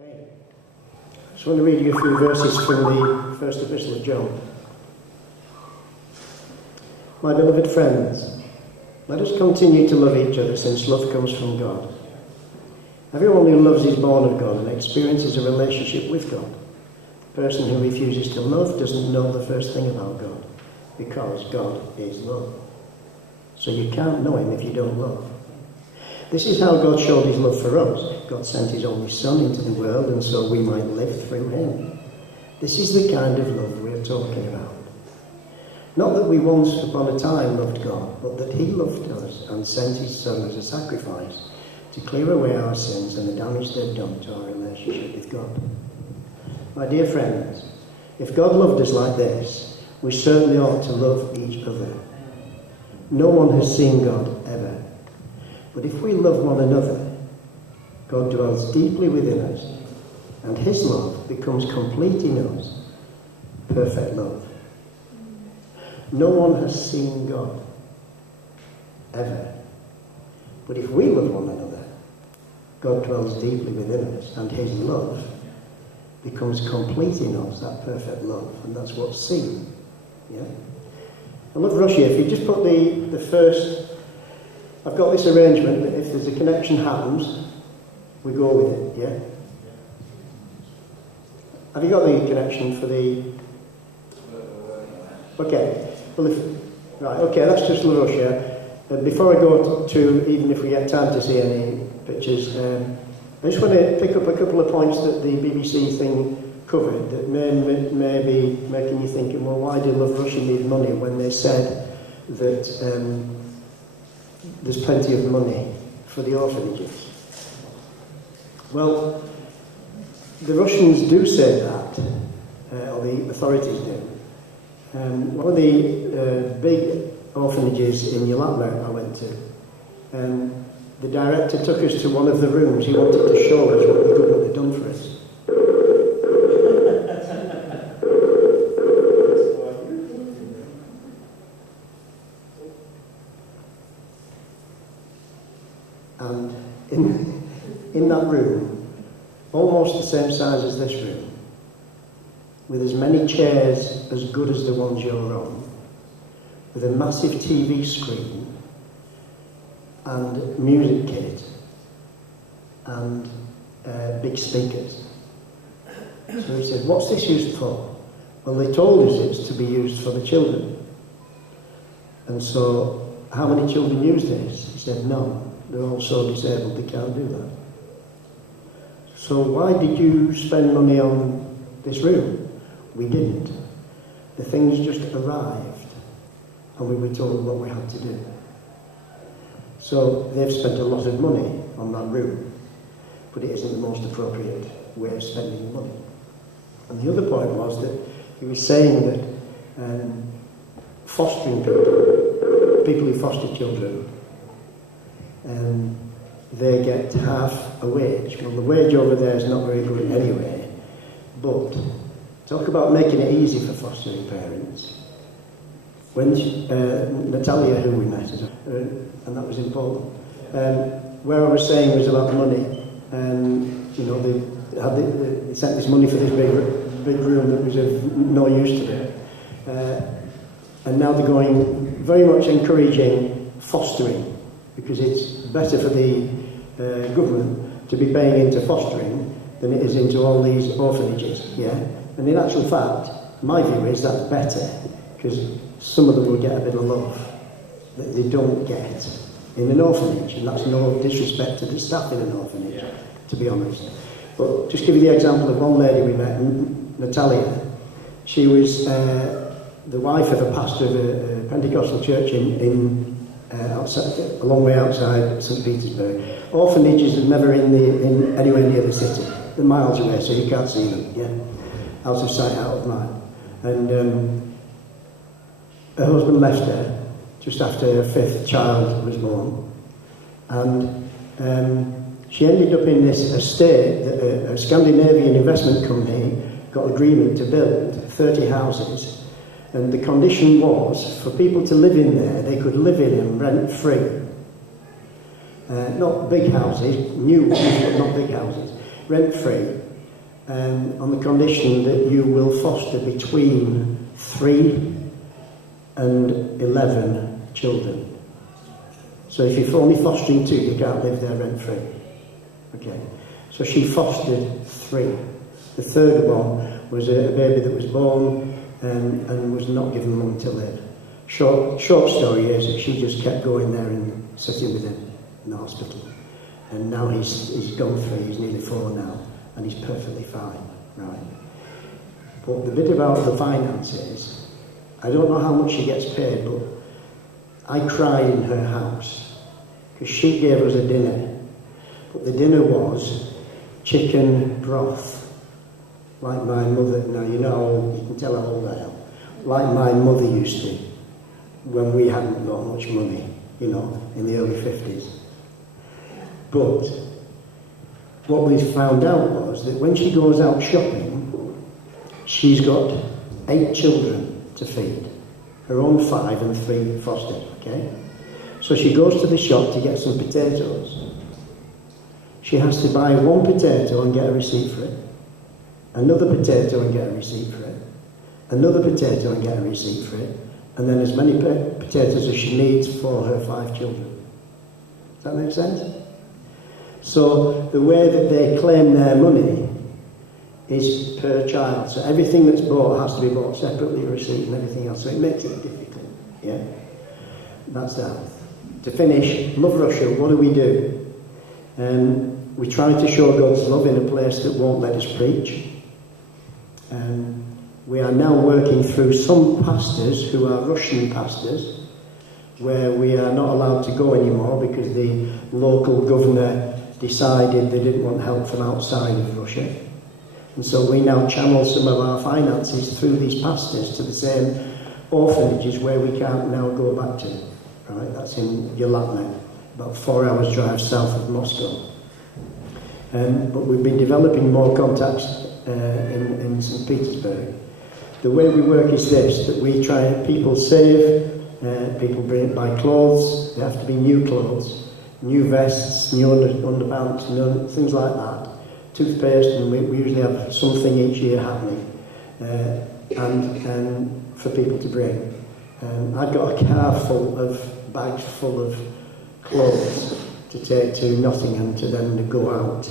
Okay. I just want to read you a few verses from the first epistle of John. My beloved friends, let us continue to love each other, since love comes from God. Everyone who loves is born of God and experiences a relationship with God. The person who refuses to love doesn't know the first thing about God, because God is love. So you can't know him if you don't love. This is how God showed his love for us. God sent his only Son into the world, and so we might live through him. This is the kind of love we're talking about. Not that we once upon a time loved God, but that he loved us and sent his Son as a sacrifice to clear away our sins and the damage they've done to our relationship with God. My dear friends, if God loved us like this, we certainly ought to love each other. No one has seen God ever. But if we love one another, God dwells deeply within us, and his love becomes complete in us, perfect love. No one has seen God ever. But if we love one another, God dwells deeply within us, and his love becomes complete in us, that perfect love, and that's what's seen. Yeah? I love Russia. If you just put the first... I've got this arrangement that if there's a connection happens, we go with it, yeah? Have you got the connection for the... Okay, well right, okay, that's just Russia. Before I go to, even if we get time to see any pictures, I just want to pick up a couple of points that the BBC thing covered that may be making you thinking, well, why do Love Russia need money when they said that there's plenty of money for the orphanages? Well, the Russians do say that, or the authorities do. One of the big orphanages in Yalata I went to, the director took us to one of the rooms. He wanted to show us what the government had done for us. And in that room, almost the same size as this room, with as many chairs as good as the ones you're on, with a massive TV screen and music kit and big speakers. So he said, what's this used for? Well, they told us it's to be used for the children. And so, how many children use this? He said, none. They're all so disabled they can't do that. So why did you spend money on this room? We didn't. The things just arrived and we were told what we had to do. So they've spent a lot of money on that room, but it isn't the most appropriate way of spending the money. And the other point was that he was saying that fostering people who foster children, they get half a wage. Well, the wage over there is not very good anyway, but talk about making it easy for fostering parents. When Natalia, who we met, and that was important, where I was saying was about the money, they sent this money for this big room that was of no use to them, and now they're going very much encouraging fostering, because it's better for the government to be paying into fostering than it is into all these orphanages, yeah? And in actual fact, my view is that's better, because some of them will get a bit of love that they don't get in an orphanage, and that's no disrespect to the staff in an orphanage, to be honest. But just give you the example of one lady we met, Natalia. She was the wife of a pastor of a Pentecostal church outside, a long way outside St. Petersburg. Orphanages are never in anywhere near the city. They're miles away, so you can't see them. Yeah, out of sight, out of mind. And her husband left her just after her fifth child was born, and she ended up in this estate that a Scandinavian investment company got agreement to build 30 houses. And the condition was for people to live in there, they could live in them rent-free. Not big houses, new ones, but not big houses. Rent-free on the condition that you will foster between 3 and 11 children. So if you're only fostering 2, you can't live there rent-free. Okay. So she fostered 3. The third one was a baby that was born and was not given money to live. Short story is that she just kept going there and sitting with him in the hospital. And now he's gone 3, he's nearly 4 now, and he's perfectly fine, right? But the bit about the finances, I don't know how much she gets paid, but I cry in her house because she gave us a dinner. But the dinner was chicken broth, like my mother. Now you know, you can tell how old I am. Like my mother used to, when we hadn't got much money, you know, in the early 50s. But what we found out was that when she goes out shopping, she's got 8 children to feed. Her own 5 and 3 fostered, okay? So she goes to the shop to get some potatoes. She has to buy 1 potato and get a receipt for it, another potato and get a receipt for it, another potato and get a receipt for it, and then as many potatoes as she needs for her 5 children. Does that make sense? So the way that they claim their money is per child. So everything that's bought has to be bought separately, a receipt and everything else. So it makes it difficult. Yeah? That's that. To finish, Love Russia, what do? We try to show God's love in a place that won't let us preach. We are now working through some pastors who are Russian pastors, where we are not allowed to go anymore because the local governor decided they didn't want help from outside of Russia. And so we now channel some of our finances through these pastors to the same orphanages where we can't now go back to. Right? That's in Yalatne, about 4 hours drive south of Moscow. But we've been developing more contacts in St. Petersburg. The way we work is this, that we try, people save, people buy clothes, they have to be new clothes, new vests, new underpants, new things like that, toothpaste, and we usually have something each year happening, and for people to bring. I've got a car full of bags full of clothes to take to Nottingham to then go out.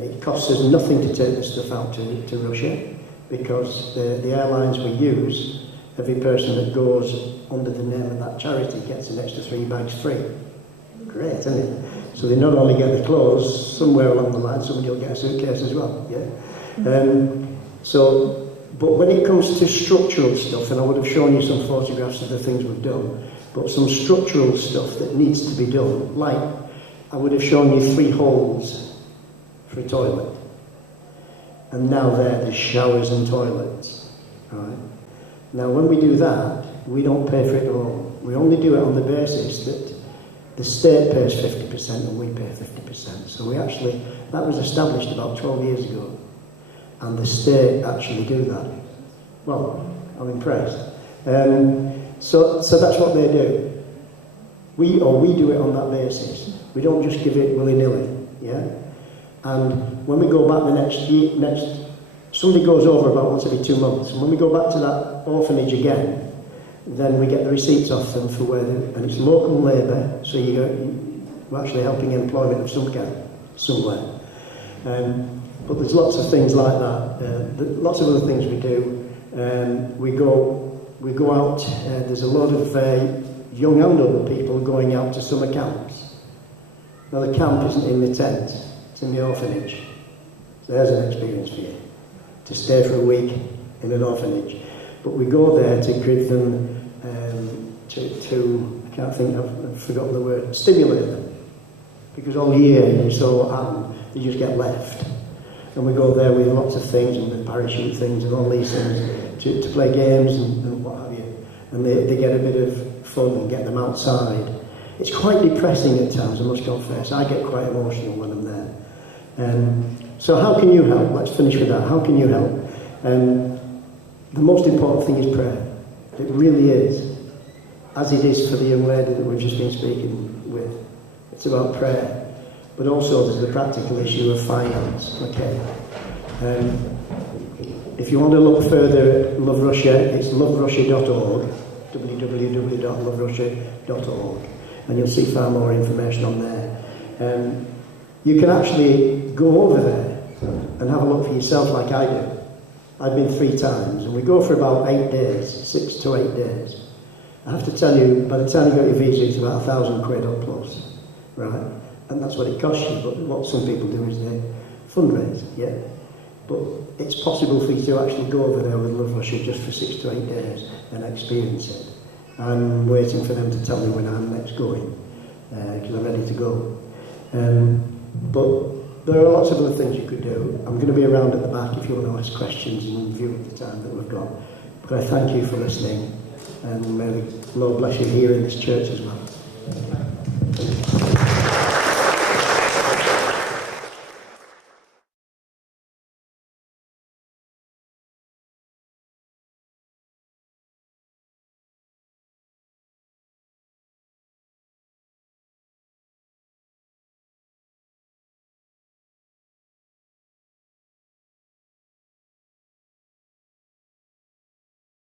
It costs us nothing to take the stuff out to Russia, because the airlines we use, every person that goes under the name of that charity gets an extra 3 bags free. Great, isn't it? So they not only get the clothes, somewhere along the line somebody will get a suitcase as well. Yeah. But when it comes to structural stuff, and I would have shown you some photographs of the things we've done, but some structural stuff that needs to be done, like I would have shown you 3 holes for a toilet. And now there's showers and toilets. Right? Now when we do that, we don't pay for it at all. We only do it on the basis that the state pays 50% and we pay 50%. So we actually, that was established about 12 years ago. And the state actually do that. Well, I'm impressed. So that's what they do. We do it on that basis. We don't just give it willy-nilly. Yeah? And when we go back the next somebody goes over about once every 2 months, and when we go back to that orphanage again, then we get the receipts off them for where and it's local labour, so we're actually helping employment of some kind, somewhere. But there's lots of things like that. Lots of other things we do. We go out. There's a lot of young and old people going out to summer camps. Now the camp isn't in the tent; it's in the orphanage. So there's an experience for you, to stay for a week in an orphanage. But we go there to give them, I can't think, I've forgotten the word, stimulate them. Because all year you saw what happened, they just get left. And we go there with lots of things, and the parachute things and all these things, to play games and what have you. And they get a bit of fun and get them outside. It's quite depressing at times, I must confess. I get quite emotional when I'm there. So how can you help? Let's finish with that. How can you help? The most important thing is prayer. It really is. As it is for the young lady that we've just been speaking with. It's about prayer. But also there's the practical issue of finance. Okay. If you want to look further at Love Russia, it's loverussia.org, www.loverussia.org, and you'll see far more information on there. You can actually go over there and have a look for yourself like I do. I've been 3 times, and we go for about 8 days, 6 to 8 days. I have to tell you, by the time you got your visa, it's about £1,000 up plus, right? And that's what it costs you, but what some people do is they fundraise, yeah? But it's possible for you to actually go over there with Love Russia just for 6 to 8 days and experience it. I'm waiting for them to tell me when I'm next going, because I'm ready to go. But there are lots of other things you could do. I'm going to be around at the back if you want to ask questions in view of the time that we've got. But I thank you for listening, and may the Lord bless you here in this church as well.